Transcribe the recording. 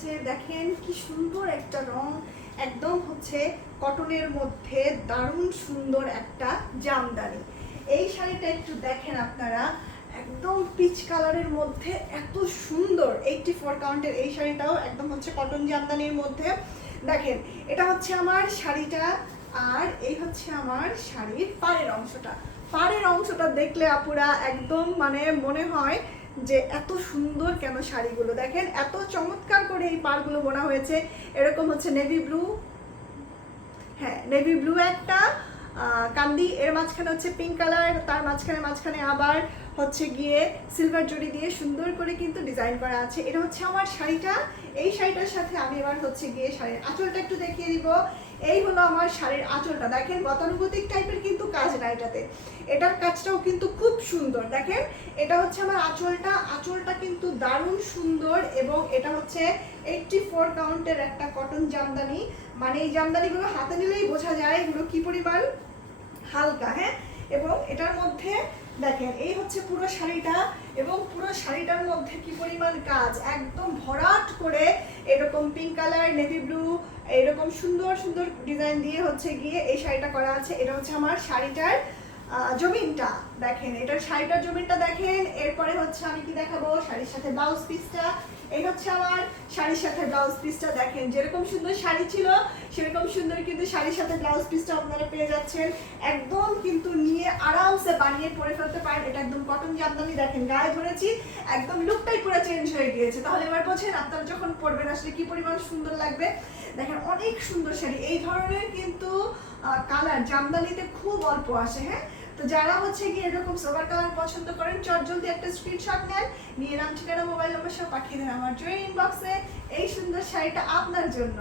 হয়েছে, দেখেন কি সুন্দর একটা রং, একদম হচ্ছে কটনের মধ্যে দারুণ সুন্দর একটা জামদানি। এই শাড়িটা একটু দেখেন আপনারা, একদম পিচ কালারের মধ্যে এত সুন্দর। 84 কাউন্টের এই শাড়িটাও একদম হচ্ছে কটন জামদানির মধ্যে। দেখেন এটা হচ্ছে আমার শাড়িটা, আর এই হচ্ছে আমার শাড়ির পাড়ের অংশটা। পাড়ের অংশটা দেখলে আপুরা একদম মানে মনে হয় যে এত সুন্দর কেন শাড়িগুলো। দেখেন এত চমৎকার করে এই পাড়গুলো বোনা হয়েছে। এরকম হচ্ছে নেভি ব্লু, হ্যাঁ নেভি ব্লু একটা কান্দি, এর মাঝখানে হচ্ছে পিঙ্ক কালার, তার মাঝখানে আবার হচ্ছে গিয়ে সিলভার জড়ি দিয়ে সুন্দর করে কিন্তু ডিজাইন করা আছে। এটা হচ্ছে আমার শাড়িটা। এই শাড়িটার সাথে আমি এবার হচ্ছে গিয়ে শাড়ির আঁচলটা একটু দেখিয়ে দিব। এই হলো আমার শাড়ির আঁচলটা। দেখেন গতানুগতিক টাইপের কিন্তু কাজ না এটাতে, এটার কাজটাও কিন্তু খুব সুন্দর। দেখেন এটা হচ্ছে আমার আঁচলটা, আঁচলটা কিন্তু দারুণ সুন্দর, এবং এটা হচ্ছে 84 কাউন্টের একটা কটন জামদানি। মানে এই জামদানিগুলো হাতে নিলেই বোঝা যায় এগুলো কি পরিমাণ হালকা। হ্যাঁ, এবং এটার মধ্যে দেখেন এই হচ্ছে পুরো শাড়িটা, এবং পুরো শাড়িটার মধ্যে কি পরিমাণ কাজ, একদম ভরাট করে এরকম পিঙ্ক কালার, নেভি ব্লু, এরকম সুন্দর সুন্দর ডিজাইন দিয়ে হচ্ছে গিয়ে এই শাড়িটা করা আছে। এটা হচ্ছে আমার শাড়িটার জমিনটা। দেখেন এটার শাড়িটার জমিনটা দেখেন। এরপরে হচ্ছে আমি কি দেখাবো, শাড়ির সাথে ব্লাউজ পিসটা। এই হচ্ছে আমার শাড়ির সাথে ব্লাউজ পিসটা। দেখেন যেরকম সুন্দর শাড়ি ছিল সেরকম সুন্দর কিন্তু শাড়ির সাথে ব্লাউজ পিসটা আপনারা পেয়ে যাচ্ছেন। একদম কিন্তু নিয়ে আরামসে বানিয়ে পরে ফেলতে পারেন। এটা একদম কটন জামদানি। দেখেন গায়ে ধরেছি, একদম লুকটাই পুরো চেঞ্জ হয়ে গিয়েছে। তাহলে এবার বোঝেন আপনারা যখন পরবেন আসলে কি পরিমাণ সুন্দর লাগবে। দেখেন অনেক সুন্দর শাড়ি। এই ধরনের কিন্তু কালার জামদানিতে খুব অল্প আসে। হ্যাঁ, তো যারা হচ্ছে কি এরকম সোবার কালার পছন্দ করেন, চট জলদি একটা স্ক্রিনশট নেন, নিয়ে নাম ঠিকানা মোবাইল নাম্বার সহ পাঠিয়ে দেন আমার জয়েন ইনবক্সে। এই সুন্দর শাড়িটা আপনার জন্য।